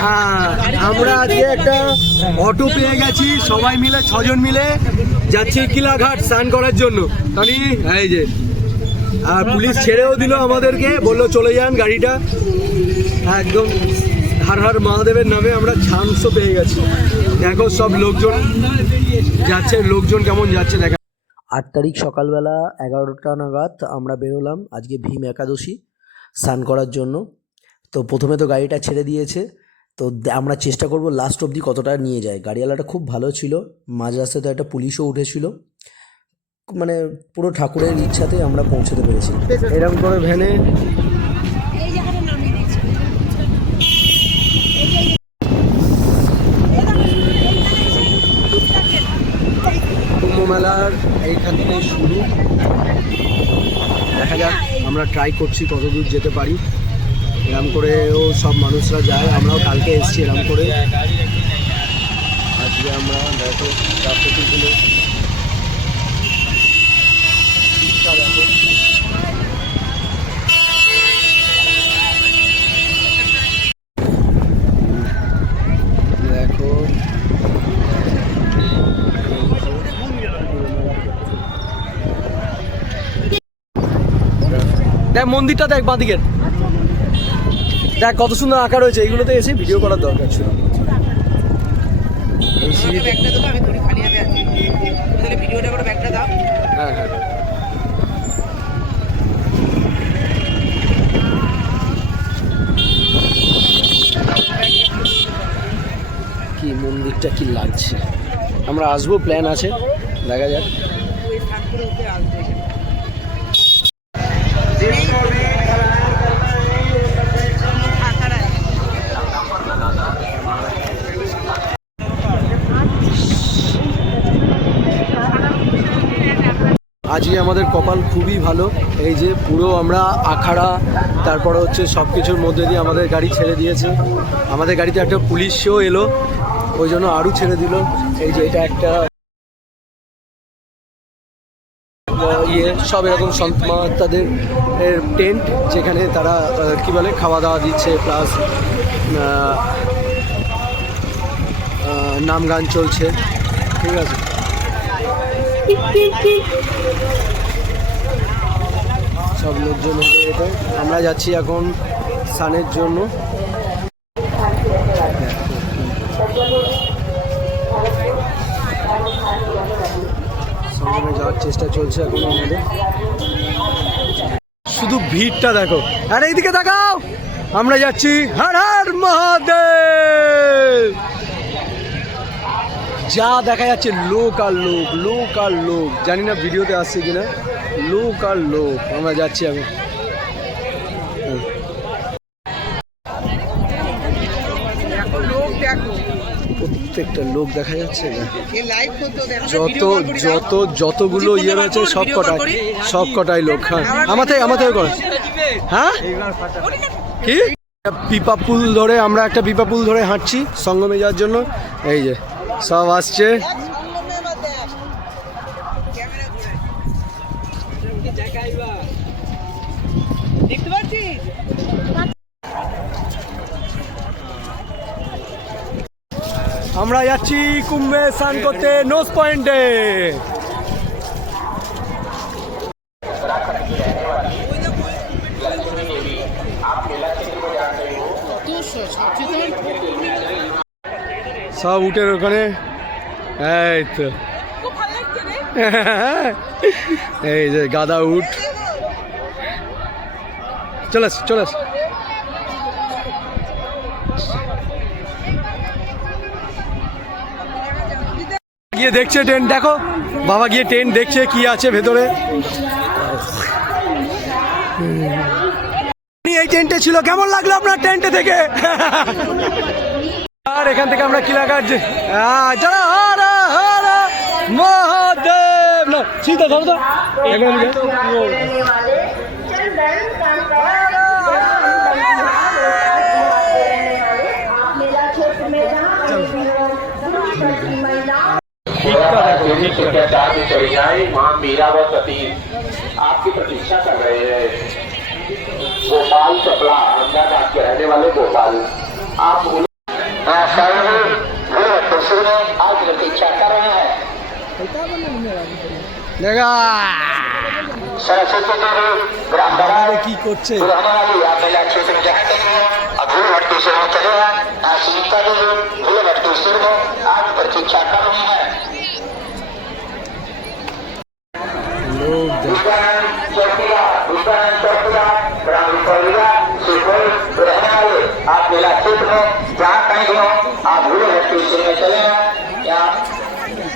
হ্যাঁ, আমরা আজকে একটা অটো পেয়ে গেছি, সবাই মিলে 6 জন মিলে যাচ্ছি কিলাঘাট স্নান করার জন্য। তানি এই যে, আর পুলিশ ছেড়েও দিল আমাদেরকে, বললো চলে যান গাড়িটা। একদম হর হর মহাদেবের নামে আমরা চান্সও পেয়ে গেছি। দেখো সব লোকজন যাচ্ছে, লোকজন কেমন যাচ্ছে দেখা। 8 তারিখ সকালবেলা 11টা নাগাদ আমরা বেরোলাম আজকে ভীম একাদশী স্নান করার জন্য। তো প্রথমে তো গাড়িটা ছেড়ে দিয়েছে, তো আমরা চেষ্টা করব লাস্ট অবধি কতটা নিয়ে যায়। গাড়িওয়ালাটা খুব ভালো ছিল, মাঝ রাস্তায় তো একটা পুলিশও উঠেছিল, মানে পুরো ঠাকুরের ইচ্ছাতে আমরা পৌঁছতে পেরেছি। এরকম করে ভ্যানে কুম্ভ মেলার এইখান থেকে শুরু। দেখা যাক, আমরা ট্রাই করছি কতদূর যেতে পারি। এরম করেও সব মানুষরা যায়, আমরাও কালকে এসেছি এরম করে। আজকে আমরা দেখো প্রাকৃতিকগুলো দেখো, দেখো দেখ মন্দিরটা, দেখ বাঁদিকের, দেখ কত সুন্দর আঁকা রয়েছে। এইগুলোতে এসে ভিডিও করার দরকার ছিল। হ্যাঁ হ্যাঁ, কি মন্দিরটা কি লাগছে। আমরা আসবো, প্ল্যান আছে, দেখা যাক। আজকে আমাদের কপাল খুবই ভালো, এই যে পুরো আমরা আখাড়া, তারপরে হচ্ছে সব কিছুর মধ্যে দিয়ে আমাদের গাড়ি ছেড়ে দিয়েছে। আমাদের গাড়িতে একটা পুলিশও এলো, ওই জন্য আরও ছেড়ে দিল। এই যে এটা একটা ইয়ে, সব এরকম সন্ত মহাত্মাদের টেন্ট, যেখানে তারা কি বলে খাওয়া দাওয়া দিচ্ছে, প্লাস নাম গান চলছে, ঠিক আছে। সব লোকজন হেঁটে হেঁটে আমরা যাচ্ছি এখন স্নানের জন্য। সঙ্গে যাওয়ার চেষ্টা চলছে এখন আমাদের। শুধু ভিড়টা দেখো, আর এইদিকে দেখাও, আমরা যাচ্ছি হর হর মহাদেব। যা দেখা যাচ্ছে লোক আর লোক, লোক আর লোক, জানি না ভিডিওতে আসছে কিনা, লোক আর লোক। আমরা যাচ্ছি এখন। প্রত্যেকটা লোক দেখা যাচ্ছে, যতগুলো ইয়ে রয়েছে সব কটাই লোক। হ্যাঁ, আমাদের কর। হ্যাঁ কি পিপা পুল ধরে, আমরা একটা পিপা পুল ধরে হাঁটছি সঙ্গমে যাওয়ার জন্য। এই যে সব আসছে। আমরা যাচ্ছি কুম্ভে স্নান করতে নোজ পয়েন্টে। সব উঠে ওখানে, এই তো এই যে গাদা উঠ, চলে গিয়ে দেখছে টেন্ট। দেখো বাবা গিয়ে টেন্ট দেখছে কি আছে ভেতরে। এই টেন্টে ছিল, কেমন লাগলো আপনার টেন্টে থেকে? আর এখান থেকে আমরা কিলাঘাট যে মহাদেব না सीधा ধরো তো वहाँ मीरा व सती आपकी प्रतीक्षा कर रहे हैं। गोपाल चपला अहमदाबाद के रहने वाले गोपाल, आप सर्वे गुरु में आज प्रतीक्षा कर रहे हैं। দেখা सरस्वती देवी ब्राह्मण কি করছে रहने वाली आप मेला क्षेत्र में जहाँ कहीं हो अब भूल भटकेश्वर में चले हैं। सुनीता देवी भूल भटकेश्वर में आज प्रतीक्षा कर रही हैं। লোক रहने वाले आप मेला क्षेत्र में जहाँ कहीं भी हो आप भूल भटकेश्वर में चले हैं। यहाँ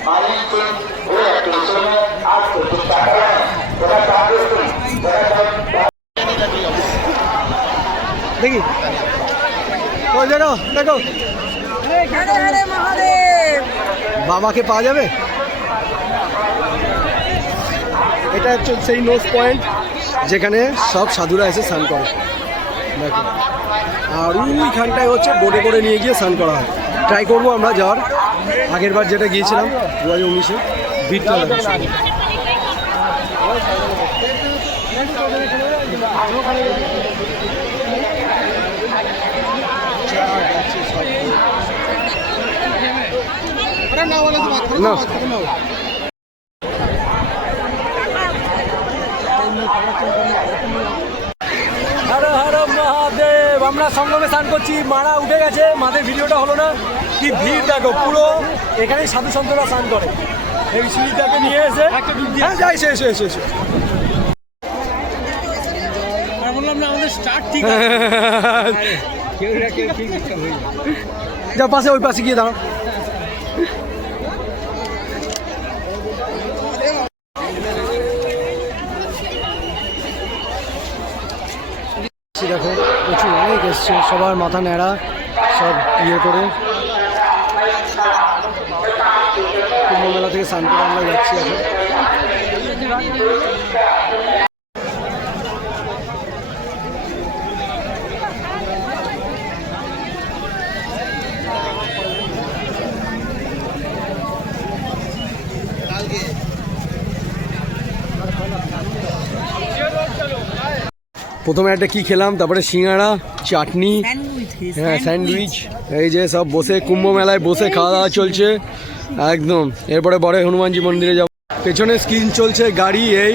मालिक से भूल भटकेश्वर में आज प्रतीक्षा कर रहे हैं। দেখি ওই দেখো দেখো বাবাকে পাওয়া যাবে। এটা হচ্ছে সেই নোজ পয়েন্ট যেখানে সব সাধুরা এসে স্নান করে দেখো। আর ওইখানটায় হচ্ছে বোটে করে নিয়ে গিয়ে স্নান করা হয়। ট্রাই করবো আমরা যাওয়ার। আগের বার যেটা গিয়েছিলাম 2019-এ ভিড়টা লাগে। না হর হর মহাদেব। আমরা সঙ্গমে স্নান করছি, মারা উঠে গেছে, মাদের ভিডিওটা হলো না। কি ভিড় দেখো, পুরো এখানেই সাধু সন্তরা স্নান করে। এই সিঁড়িটাকে নিয়ে এসে হ্যাঁ যাই এসে এসে এসে এসে বললাম না আমাদের স্টার্ট ঠিক আছে। যা পাশে ওই পাশে গিয়ে দাঁড়া। দেখো প্রচুর অনেক এসছে, সবার মাথা ন্যাড়া, সব ইয়ে করে কুম্ভমেলা থেকে স্নান করে আমরা যাচ্ছি এখন। প্রথমে একটা কি খেলাম, তারপরে সিঙ্গাড়া, চাটনি, হ্যাঁ স্যান্ডউইচ। এই যে সব বসে কুম্ভ মেলায় বসে খাওয়া দাওয়া চলছে একদম। এরপরে বড় হনুমানজি মন্দিরে যাব। পেছনে স্ক্রিন চলছে গাড়ি। এই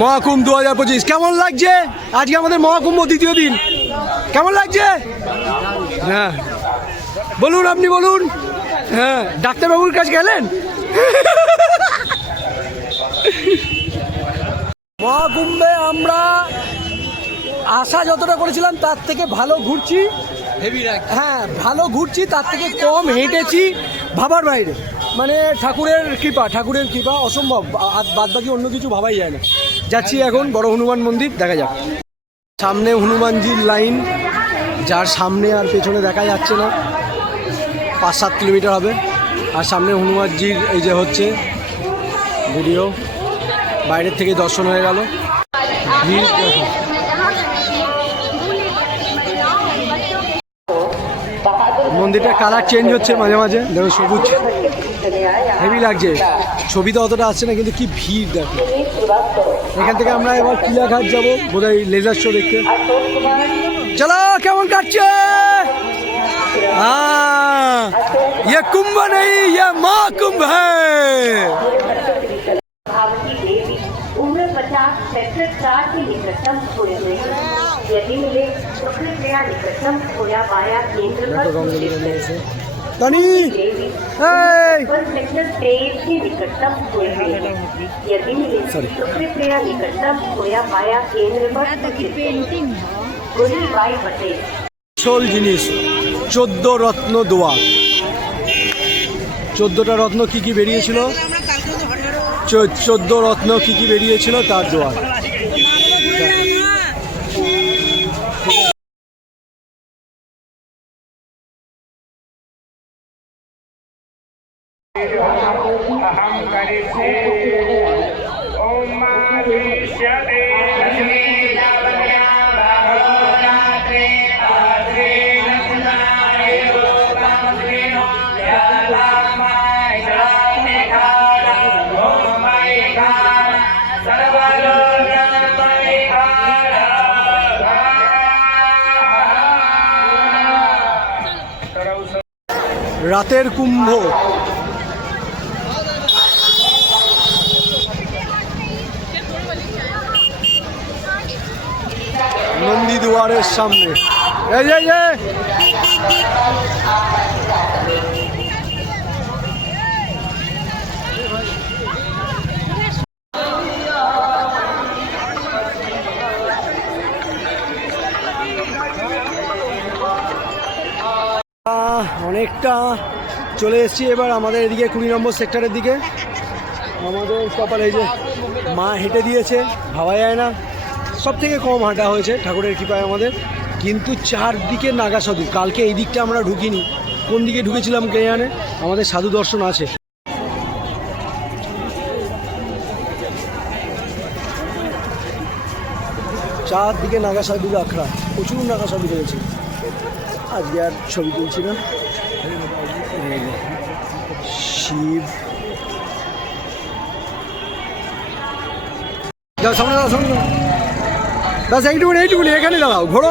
মহাকুম্ভ 2025 কেমন লাগছে? আজকে আমাদের মহাকুম্ভ দ্বিতীয় দিন। কেমন লাগছে? হ্যাঁ বলুন, আপনি বলুন। হ্যাঁ ডাক্তারবাবুর কাছে গেলেন? মহাকুম্ভে আমরা আশা যতটা করেছিলাম তার থেকে ভালো ঘুরছি। হ্যাঁ ভালো ঘুরছি, তার থেকে কম হেঁটেছি ভাবার বাইরে। মানে ঠাকুরের কৃপা অসম্ভব। বাদ বাকি অন্য কিছু ভাবাই যায় না। যাচ্ছি এখন বড় হনুমান মন্দির, দেখা যাক। সামনে হনুমানজির লাইন, যার সামনে আর পেছনে দেখা যাচ্ছে না। 5-7 কিলোমিটার হবে। আর সামনে হনুমানজির এই যে হচ্ছে ভিডিও, বাইরের থেকে দর্শন হয়ে গেল। ভিড় দেখো। মন্দিরটা কালার চেঞ্জ হচ্ছে মাঝে মাঝে, দেখো সবুজ হেভি লাগছে। ছবিতে অতটা আসছে না, কিন্তু কি ভিড় দেখো। এখান থেকে আমরা এবার কিলাঘাট যাবো বোধহয় লেজার শো দেখতে। চলো কেমন কাটছে? ये कुंभ नहीं, ये महाकुंभ है। उम्र 50 सेक्टर 4 के निकटतम हुए हैं। यदि मिले तो कृपया निकटतम होया वाया केंद्र पर तनी सेक्टर 23 के निकटतम हुए हैं। यदि मिले तो कृपया निकटतम होया वाया केंद्र पर गुरुबाई पटेल। আসল জিনিস 14 রত্ন দোয়া। 14টা রত্ন কি কি বেরিয়েছিল, 14 রত্ন কি কি বেরিয়েছিল তার দোয়া। রাতের কুম্ভ। নন্দী দুয়ারের সামনে এই যে অনেকটা চলে এসেছি এবার আমাদের এদিকে 20 নম্বর সেক্টরের দিকে। আমাদের কপালে এই যে মা হেঁটে দিয়েছে, ভাবা যায় না, সব থেকে কম হাঁটা হয়েছে ঠাকুরের কৃপায় আমাদের। কিন্তু চারদিকে নাগা সাধু, কালকে এই দিকটা আমরা ঢুকিনি, কোন দিকে ঢুকেছিলাম কে জানে। আমাদের সাধু দর্শন আছে। চারদিকে নাগা সাধু আখড়া, প্রচুর নাগা সাধু রয়েছে। আজকে আর ছবি তুলছি না। শিব সামনে দাও, সামনে দাও, বাস এইটুকুনি এখানে দাঁড়াও, ঘোরো।